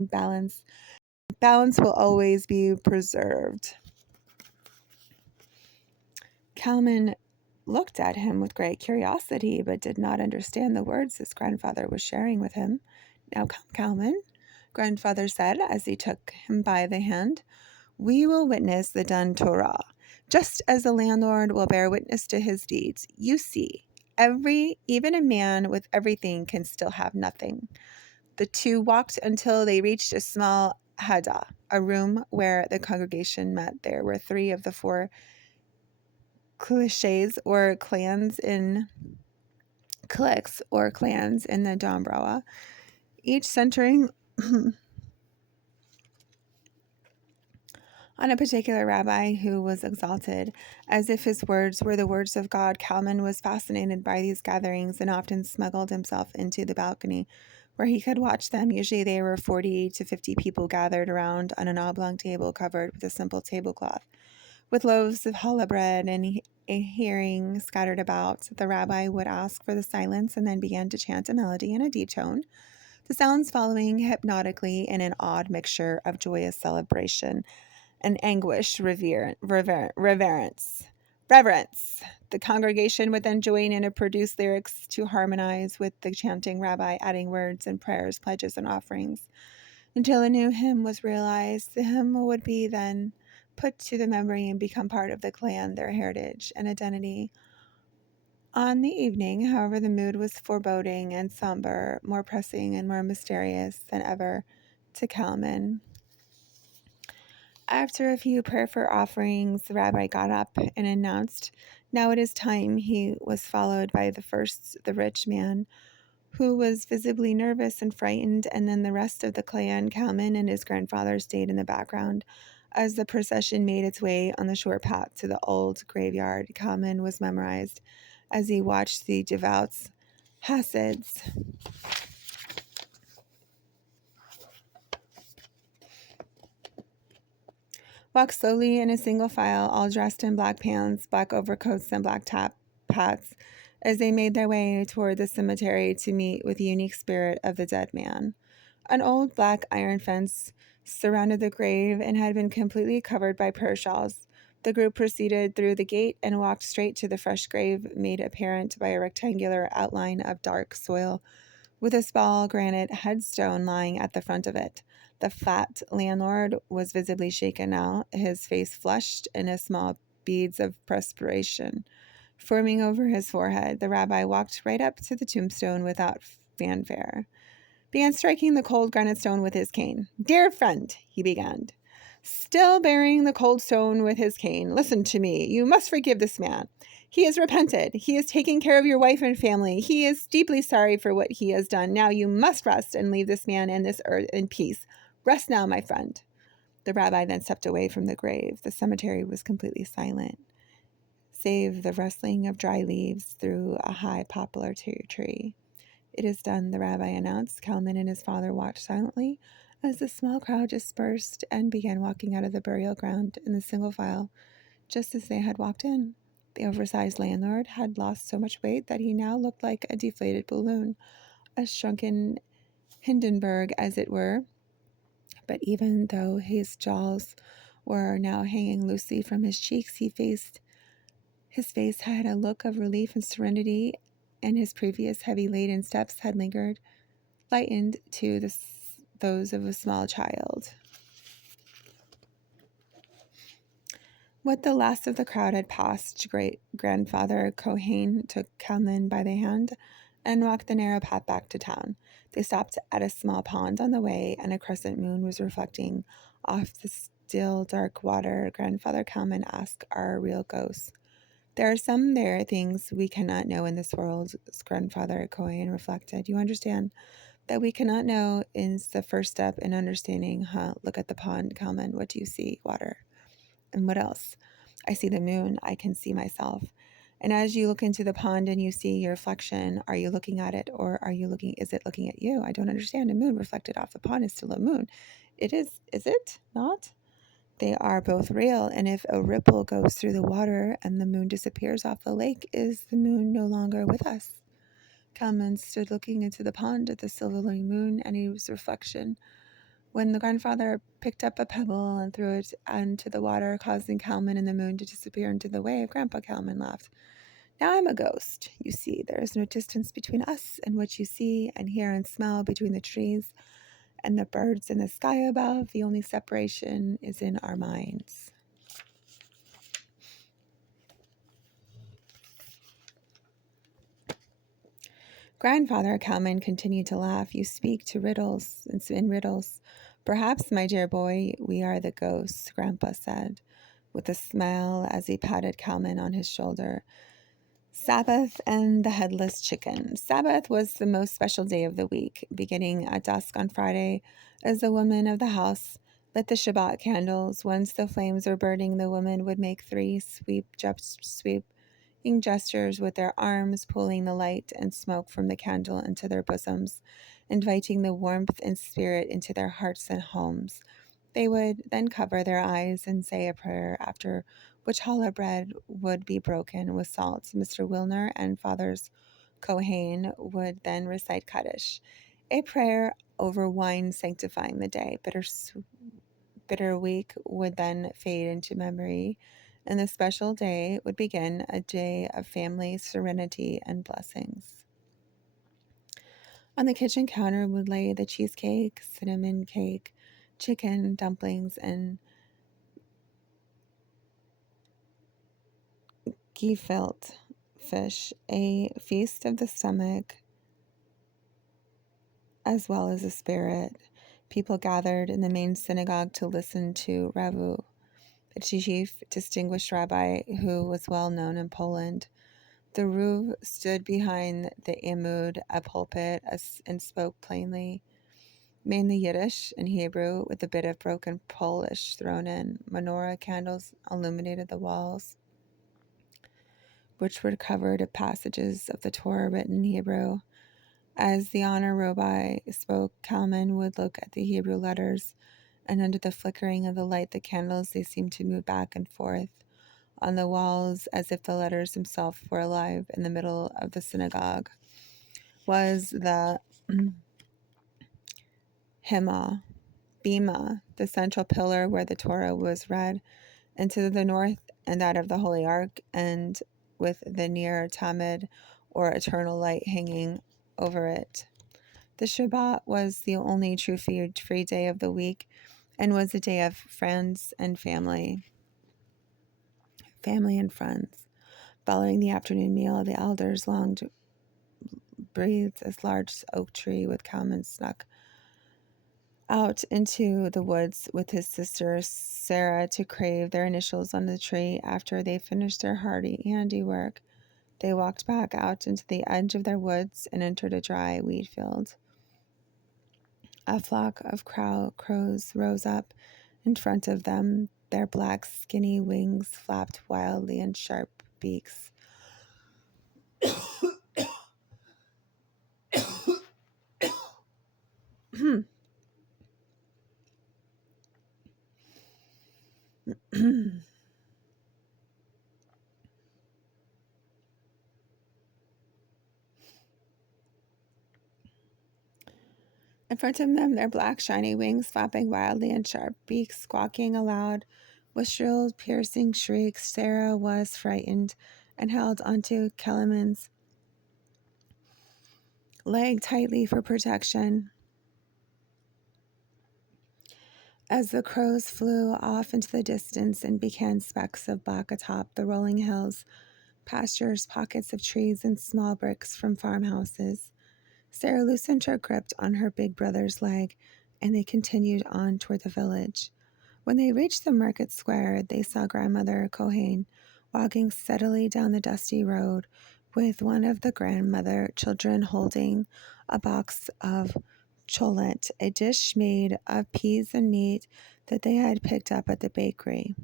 balance. Balance will always be preserved. Kalman looked at him with great curiosity, but did not understand the words his grandfather was sharing with him. Now come, Kalman, grandfather said as he took him by the hand. We will witness the done Torah, just as the landlord will bear witness to his deeds. You see, even a man with everything can still have nothing. The two walked until they reached a small hada, a room where the congregation met. There were 3 of the 4 cliques or clans in the Dombrowa, each centering on a particular rabbi who was exalted. As if his words were the words of God, Kalman was fascinated by these gatherings and often smuggled himself into the balcony where he could watch them. Usually there were 40 to 50 people gathered around on an oblong table covered with a simple tablecloth, with loaves of challah bread and a herring scattered about. The rabbi would ask for the silence and then began to chant a melody in a deep tone, the sounds following hypnotically in an odd mixture of joyous celebration and anguished reverence. The congregation would then join in and produce lyrics to harmonize with the chanting rabbi, adding words and prayers, pledges, and offerings until a new hymn was realized. The hymn would be then put to the memory and become part of the clan, their heritage and identity. On the evening, however, the mood was foreboding and somber, more pressing and more mysterious than ever to Kalman. After a few prayerful offerings, the rabbi got up and announced, "Now it is time." He was followed by the rich man, who was visibly nervous and frightened, and then the rest of the clan. Kalman and his grandfather stayed in the background as the procession made its way on the short path to the old graveyard. Kalman was memorized as he watched the devout Hasids walk slowly in a single file, all dressed in black pants, black overcoats, and black top hats, as they made their way toward the cemetery to meet with the unique spirit of the dead man. An old black iron fence surrounded the grave and had been completely covered by prayer shawls. The group proceeded through the gate and walked straight to the fresh grave, made apparent by a rectangular outline of dark soil, with a small granite headstone lying at the front of it. The fat landlord was visibly shaken now, his face flushed and small beads of perspiration forming over his forehead. The rabbi walked right up to the tombstone without fanfare, began striking the cold granite stone with his cane. "Dear friend," he began, still bearing the cold stone with his cane, "listen to me. You must forgive this man. He has repented. He is taking care of your wife and family. He is deeply sorry for what he has done. Now you must rest and leave this man and this earth in peace. Rest now, my friend." The rabbi then stepped away from the grave. The cemetery was completely silent, save the rustling of dry leaves through a high poplar tree. "It is done," the rabbi announced. Kalman and his father watched silently as the small crowd dispersed and began walking out of the burial ground in the single file, just as they had walked in. The oversized landlord had lost so much weight that he now looked like a deflated balloon, a shrunken Hindenburg, as it were. But even though his jaws were now hanging loosely from his cheeks, his face had a look of relief and serenity, and his previous heavy-laden steps had lingered, lightened to those of a small child. With the last of the crowd had passed, great-grandfather Cohen took Kalman by the hand and walked the narrow path back to town. They stopped at a small pond on the way, and a crescent moon was reflecting off the still dark water. Grandfather Kalman asked, "Are real ghosts?" "There are things we cannot know in this world," grandfather Cohen reflected. "You understand? That we cannot know is the first step in understanding, huh? Look at the pond, Kalman. What do you see? Water. And what else?" "I see the moon. I can see myself." "And as you look into the pond and you see your reflection, are you looking at it, or is it looking at you?" "I don't understand. A moon reflected off the pond is still a moon." "It is it not?" "They are both real, and if a ripple goes through the water and the moon disappears off the lake, is the moon no longer with us?" Kalman stood looking into the pond at the silvery moon and his reflection, When the grandfather picked up a pebble and threw it into the water, causing Kalman and the moon to disappear into the wave, Grandpa Kalman laughed. Now I'm a ghost. You see, there is no distance between us and what you see and hear and smell, between the trees and the birds in the sky above. The only separation is in our minds. Grandfather Kalman continued to laugh. You speak to riddles in riddles. Perhaps, my dear boy, we are the ghosts, Grandpa said, with a smile as he patted Kalman on his shoulder. Sabbath and the Headless Chicken. Sabbath was the most special day of the week. Beginning at dusk on Friday, as the women of the house lit the Shabbat candles. Once the flames were burning, the women would make three sweeping gestures with their arms, pulling the light and smoke from the candle into their bosoms, inviting the warmth and spirit into their hearts and homes. They would then cover their eyes and say a prayer, after which challah bread would be broken with salt. Mr. Wilner and Fathers Kohen would then recite Kaddish, a prayer over wine sanctifying the day. Bitter week would then fade into memory, and the special day would begin, a day of family, serenity, and blessings. On the kitchen counter would lay the cheesecake, cinnamon cake, chicken, dumplings, and gefilte fish, a feast of the stomach as well as the spirit. People gathered in the main synagogue to listen to Ravu, the chief distinguished rabbi who was well known in Poland. The Ruv stood behind the Amud, a pulpit, and spoke plainly, mainly Yiddish and Hebrew, with a bit of broken Polish thrown in. Menorah candles illuminated the walls, which were covered with passages of the Torah written in Hebrew. As the honor rabbi spoke, Kalman would look at the Hebrew letters, and under the flickering of the light, the candles, they seemed to move back and forth on the walls as if the letters themselves were alive. In the middle of the synagogue was the Bima, the central pillar where the Torah was read, and to the north and that of the Holy Ark, and with the near Tamid, or eternal light, hanging over it. The Shabbat was the only true free day of the week, and was a day of friends and family and friends. Following the afternoon meal, the elders longed breathed a large oak tree with Kalman snuck out into the woods with his sister Sarah to crave their initials on the tree. After they finished their handiwork, they walked back out into the edge of their woods and entered a dry wheat field. A flock of crows rose up in front of them. Their black, skinny wings flapped wildly and sharp beaks. In front of them, their black, shiny wings flapping wildly and sharp beaks squawking aloud with shrill, piercing shrieks. Sarah was frightened and held onto Kellerman's leg tightly for protection. As the crows flew off into the distance and became specks of black atop the rolling hills, pastures, pockets of trees, and small bricks from farmhouses, Sarah loosened her grip on her big brother's leg, and they continued on toward the village. When they reached the market square, they saw Grandmother Kohen walking steadily down the dusty road with one of the grandmother children holding a box of cholet, a dish made of peas and meat that they had picked up at the bakery.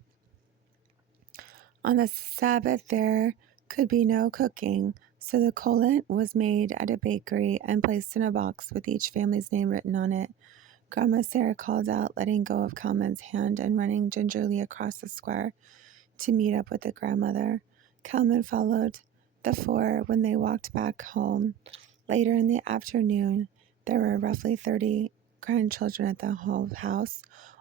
On the Sabbath, there could be no cooking, so the cholet was made at a bakery and placed in a box with each family's name written on it. Grandma Sarah called out, letting go of Kalman's hand and running gingerly across the square to meet up with the grandmother. Kalman followed the four. When they walked back home later in the afternoon, there were roughly 30 grandchildren at the whole house,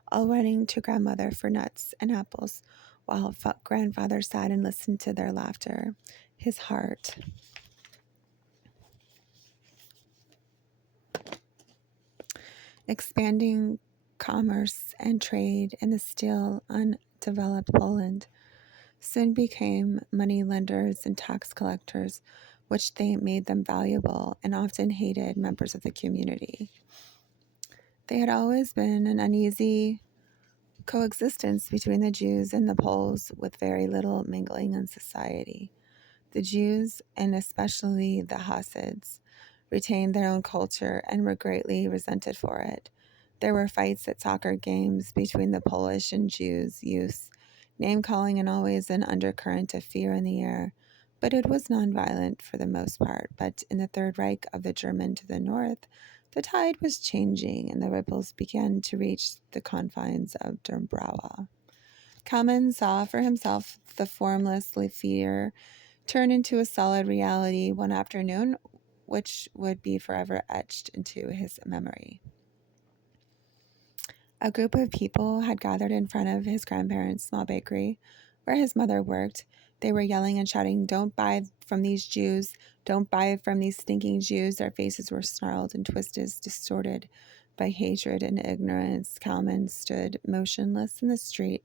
all running to grandmother for nuts and apples, while grandfather sat and listened to their laughter. His heart expanding commerce and trade in the still undeveloped Poland soon became money lenders and tax collectors, which they made them valuable and often hated members of the community. They had always been an uneasy coexistence between the Jews and the Poles with very little mingling in society. The Jews, and especially the Hasids, retained their own culture and were greatly resented for it. There were fights at soccer games between the Polish and Jews youths, name-calling and always an undercurrent of fear in the air. But it was nonviolent for the most part. But in the Third Reich of the German to the north, the tide was changing and the ripples began to reach the confines of Dąbrowa. Kalman saw for himself the formless fear turn into a solid reality one afternoon, which would be forever etched into his memory. A group of people had gathered in front of his grandparents' small bakery, where his mother worked. They were yelling and shouting, "Don't buy from these Jews! Don't buy from these stinking Jews!" Their faces were snarled and twisted, distorted by hatred and ignorance. Kalman stood motionless in the street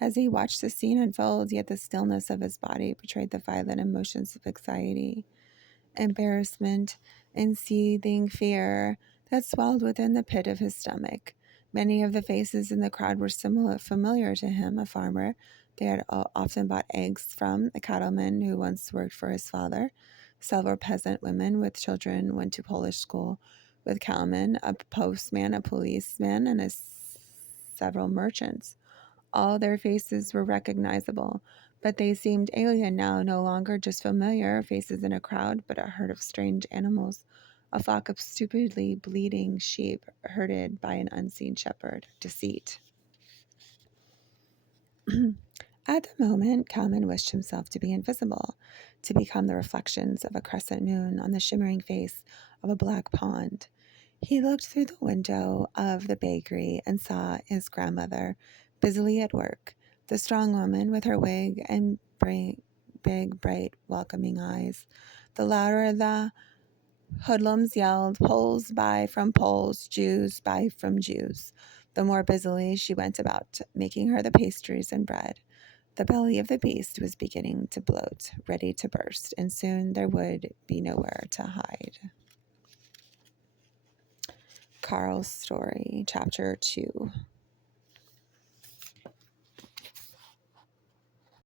as he watched the scene unfold, yet the stillness of his body betrayed the violent emotions of anxiety, embarrassment, and seething fear that swelled within the pit of his stomach. Many of the faces in the crowd were familiar to him. A farmer they had often bought eggs from, a cattleman who once worked for his father. Several peasant women with children went to Polish school with Kalman, a postman, a policeman, and several merchants. All their faces were recognizable, but they seemed alien now, no longer just familiar faces in a crowd, but a herd of strange animals, a flock of stupidly bleating sheep herded by an unseen shepherd. Deceit. At the moment, Kalman wished himself to be invisible, to become the reflections of a crescent moon on the shimmering face of a black pond. He looked through the window of the bakery and saw his grandmother busily at work, the strong woman with her wig and big, bright, welcoming eyes. The louder the hoodlums yelled, "Poles buy from Poles, Jews buy from Jews," the more busily she went about, making her the pastries and bread. The belly of the beast was beginning to bloat, ready to burst, and soon there would be nowhere to hide. Carl's story, chapter 2.